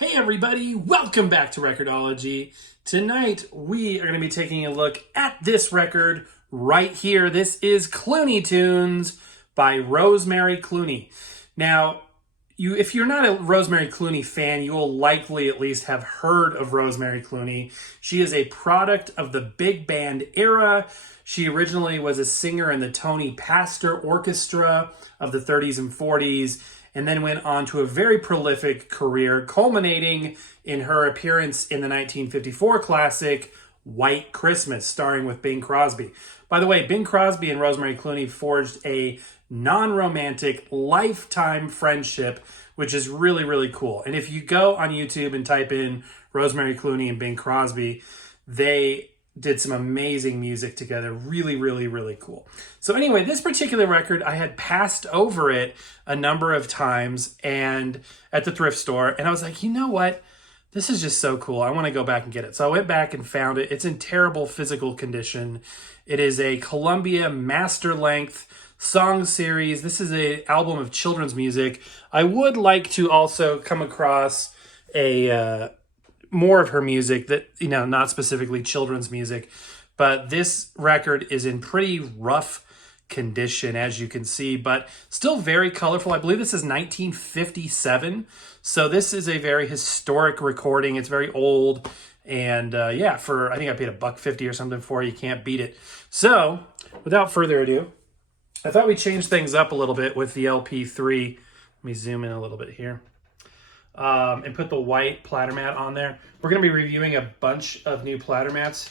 Hey everybody, welcome back to Record-ology. Tonight we are going to be taking a look at this record right here. This is Clooney Tunes by Rosemary Clooney. Now, if you're not a Rosemary Clooney fan, you will likely at least have heard of Rosemary Clooney. She is a product of the big band era. She originally was a singer in the Tony Pastor Orchestra of the 30s and 40s, and then went on to a very prolific career, culminating in her appearance in the 1954 classic White Christmas, starring with Bing Crosby. By the way, Bing Crosby and Rosemary Clooney forged a non-romantic lifetime friendship, which is really, really cool. And if you go on YouTube and type in Rosemary Clooney and Bing Crosby, they did some amazing music together. Really, really, really cool. So anyway, this particular record, I had passed over it a number of times and at the thrift store, and I was like, you know what? This is just so cool. I want to go back and get it. So I went back and found it. It's in terrible physical condition. It is a Columbia master length song series. This is an album of children's music. I would like to also come across a more of her music that, not specifically children's music, but this record is in pretty rough condition, as you can see, but still very colorful. I believe this is 1957. So this is a very historic recording. It's very old. And I think I paid $1.50 or something for it. You can't beat it. So without further ado, I thought we'd change things up a little bit with the LP3. Let me zoom in a little bit here. And put the white platter mat on there. We're going to be reviewing a bunch of new platter mats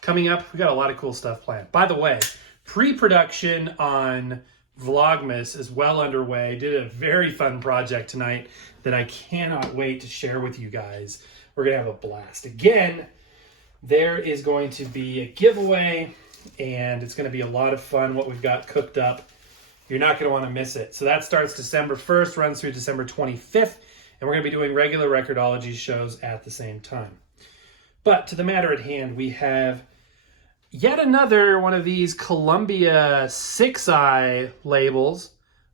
coming up. We got a lot of cool stuff planned. By the way, pre-production on Vlogmas is well underway. Did a very fun project tonight that I cannot wait to share with you guys. We're going to have a blast. Again, there is going to be a giveaway, and it's going to be a lot of fun what we've got cooked up. You're not going to want to miss it. So that starts December 1st, runs through December 25th. And we're going to be doing regular Record-ology shows at the same time. But to the matter at hand, we have yet another one of these Columbia 6i labels.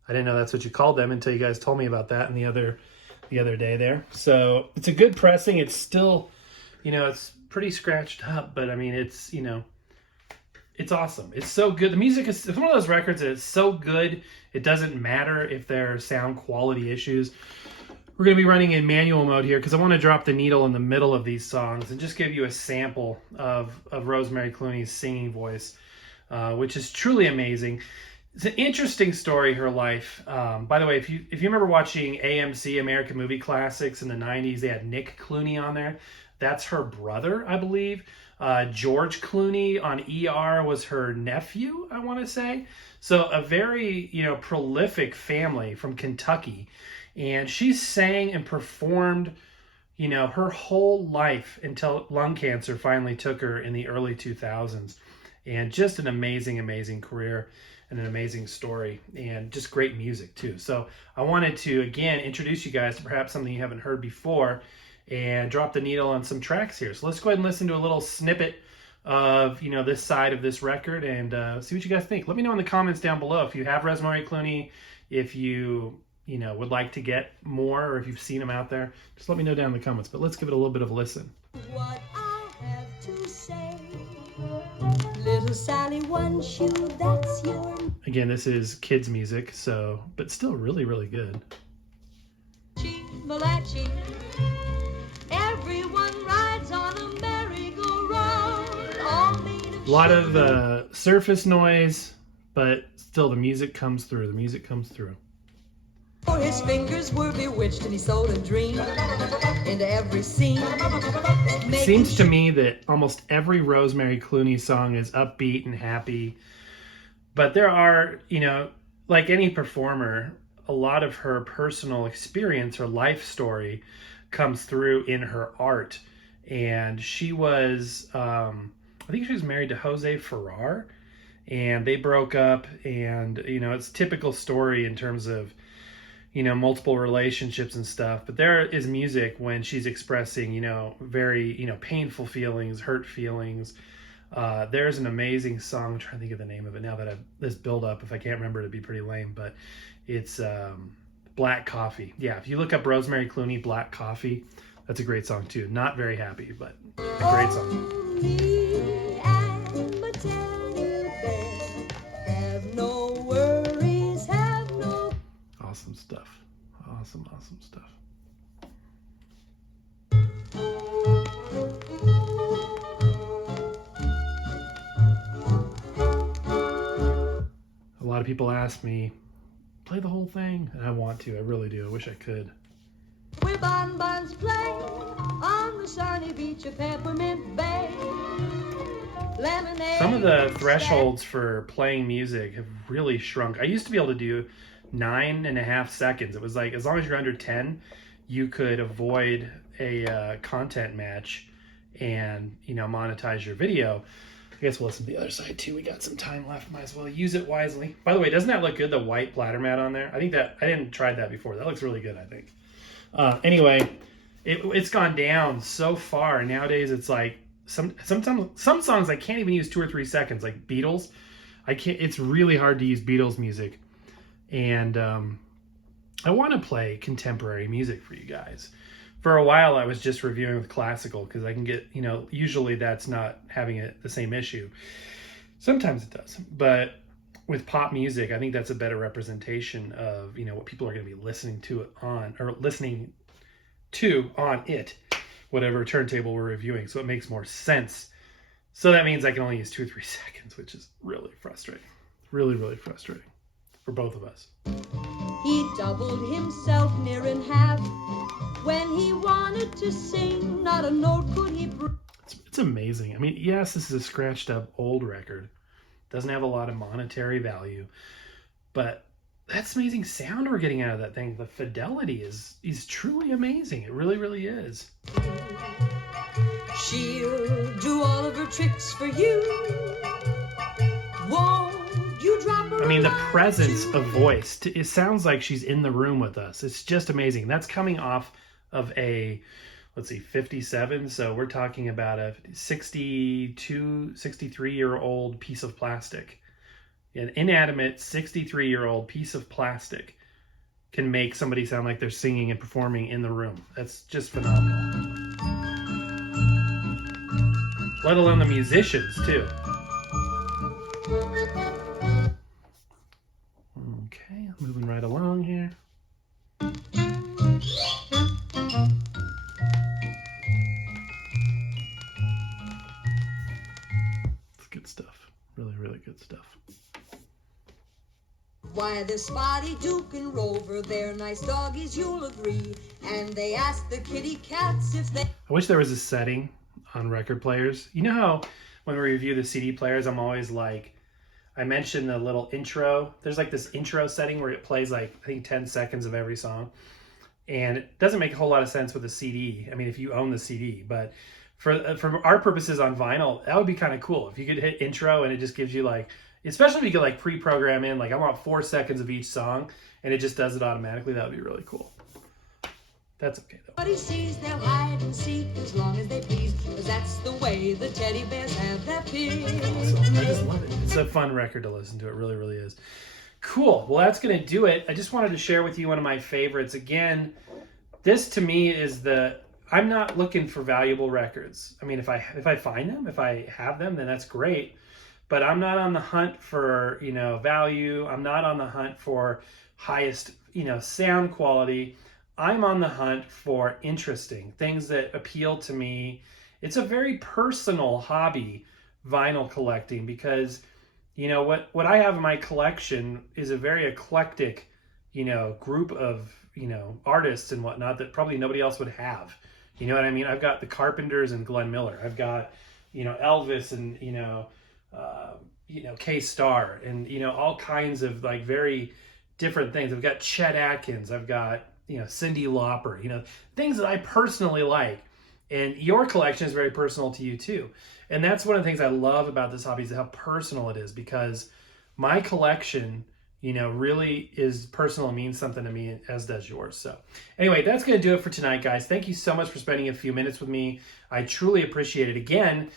I didn't know that's what you called them until you guys told me about that the other day there. So it's a good pressing. It's still, it's pretty scratched up, but I mean, it's, it's awesome. It's so good. The music is one of those records that is so good, it doesn't matter if there are sound quality issues. We're going to be running in manual mode here because I want to drop the needle in the middle of these songs and just give you a sample of Rosemary Clooney's singing voice, which is truly amazing. It's an interesting story, her life. By the way, if you remember watching AMC, American Movie Classics in the 90s, they had Nick Clooney on there. That's her brother, I believe. George Clooney on ER was her nephew, I want to say. So a very, prolific family from Kentucky. And she sang and performed, her whole life until lung cancer finally took her in the early 2000s. And just an amazing, amazing career and an amazing story and just great music too. So I wanted to, again, introduce you guys to perhaps something you haven't heard before and drop the needle on some tracks here. So let's go ahead and listen to a little snippet of, this side of this record and see what you guys think. Let me know in the comments down below if you have Rosemary Clooney, if you would like to get more, or if you've seen them out there, just let me know down in the comments. But let's give it a little bit of a listen. What I have to say, little Sally, one shoe, that's your... Again, this is kids music, so, but still really, really good. Malachi, everyone rides on a merry-go-round, all made of... A lot of surface noise, but still the music comes through. The music comes through. For his fingers were bewitched and he sold a dream into every scene. It seems to me that almost every Rosemary Clooney song is upbeat and happy. But there are, like any performer, a lot of her personal experience, her life story comes through in her art. And she was, I think she was married to Jose Ferrer. And they broke up and, it's a typical story in terms of, multiple relationships and stuff. But there is music when she's expressing, very, painful feelings, hurt feelings. There's an amazing song. I'm trying to think of the name of it now that I've this build up. If I can't remember, it'd be pretty lame. But it's Black Coffee. Yeah, if you look up Rosemary Clooney, Black Coffee, that's a great song too. Not very happy, but a great song. Me and my teddy bear have no worries, have no. Awesome stuff. Awesome, awesome stuff. A lot of people ask me, play the whole thing, and I want to. I really do. I wish I could. Where bonbons play on the sunny beach of Peppermint Bay. Lemonade. Some of the thresholds for playing music have really shrunk. I used to be able to do 9.5 seconds. It was like, as long as you're under 10, you could avoid a content match and, you know, monetize your video. I guess we'll listen to the other side too. We got some time left. Might as well use it wisely. By the way, doesn't that look good? The white platter mat on there. I think that I didn't try that before. That looks really good, I think. Anyway, it's gone down so far. Nowadays, it's like some songs I can't even use 2 or 3 seconds. Like Beatles, I can't. It's really hard to use Beatles music, and I want to play contemporary music for you guys. For a while, I was just reviewing with classical because I can get, you know, usually that's not having the same issue. Sometimes it does, but with pop music, I think that's a better representation of, you know, what people are going to be listening to on it, whatever turntable we're reviewing. So it makes more sense. So that means I can only use 2 or 3 seconds, which is really frustrating. Really, really frustrating for both of us. He doubled himself near in half when he wanted to sing. Not a note could he breathe. It's amazing. I mean, yes, this is a scratched up old record. Doesn't have a lot of monetary value, but that's amazing sound we're getting out of that thing. The fidelity is truly amazing. It really, really is. She'll do all of her tricks for you. Won't you drop her? I mean, the presence of voice. It sounds like she's in the room with us. It's just amazing. That's coming off of a, let's see, 57. So we're talking about a 62, 63-year-old piece of plastic. An inanimate 63-year-old piece of plastic can make somebody sound like they're singing and performing in the room. That's just phenomenal. Let alone the musicians, too. Okay, moving right along here. It's good stuff. Really, really good stuff. Why, the Spotty, Duke, and Rover, they're nice doggies, you'll agree. And they asked the kitty cats if they... I wish there was a setting on record players. You know how when we review the CD players, I'm always like, I mentioned the little intro. There's like this intro setting where it plays like, I think 10 seconds of every song. And it doesn't make a whole lot of sense with a CD. I mean, if you own the CD, but for our purposes on vinyl, that would be kind of cool. If you could hit intro and it just gives you like, especially if you could like pre-program in, like I want 4 seconds of each song and it just does it automatically. That would be really cool. That's okay though. What he sees, they'll hide and seek as long as they please, because that's the way the teddy bears have their peace. Awesome. I just love it. It's a fun record to listen to. It really, really is. Cool. Well, that's going to do it. I just wanted to share with you one of my favorites. Again, this to me is I'm not looking for valuable records. I mean, if I find them, if I have them, then that's great. But I'm not on the hunt for, you know, value. I'm not on the hunt for highest, you know, sound quality. I'm on the hunt for interesting things that appeal to me. It's a very personal hobby, vinyl collecting, because, you know, what I have in my collection is a very eclectic, you know, group of, you know, artists and whatnot that probably nobody else would have. You know what I mean? I've got the Carpenters and Glenn Miller. I've got, you know, Elvis and, you know, K-Star and, you know, all kinds of like very different things. I've got Chet Atkins. I've got, you know, Cyndi Lauper, you know, things that I personally like. And your collection is very personal to you too. And that's one of the things I love about this hobby is how personal it is, because my collection, you know, really is personal and means something to me, as does yours. So anyway, that's going to do it for tonight, guys. Thank you so much for spending a few minutes with me. I truly appreciate it. Again,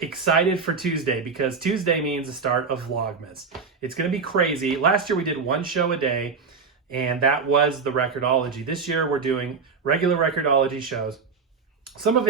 excited for Tuesday, because Tuesday means the start of Vlogmas. It's going to be crazy. Last year we did 1 show a day. And that was the Record-ology. This year we're doing regular Record-ology shows, some of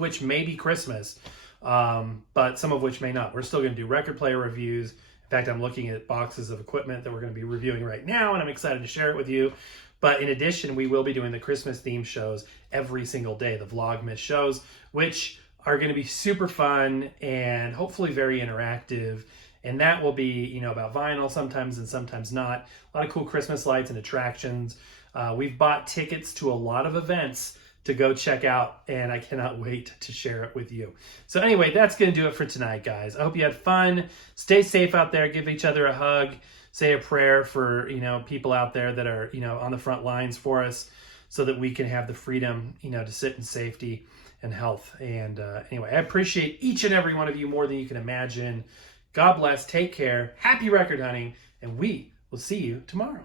which may be Christmas, but some of which may not. We're still going to do record player reviews. In fact, I'm looking at boxes of equipment that we're going to be reviewing right now, and I'm excited to share it with you. But in addition, we will be doing the Christmas themed shows every single day, the Vlogmas shows, which are going to be super fun and hopefully very interactive. And that will be, about vinyl sometimes and sometimes not. A lot of cool Christmas lights and attractions. We've bought tickets to a lot of events to go check out, and I cannot wait to share it with you. So anyway, that's going to do it for tonight, guys. I hope you had fun. Stay safe out there. Give each other a hug. Say a prayer for, people out there that are, on the front lines for us, so that we can have the freedom, to sit in safety and health. And anyway, I appreciate each and every one of you more than you can imagine. God bless. Take care. Happy record hunting. And we will see you tomorrow.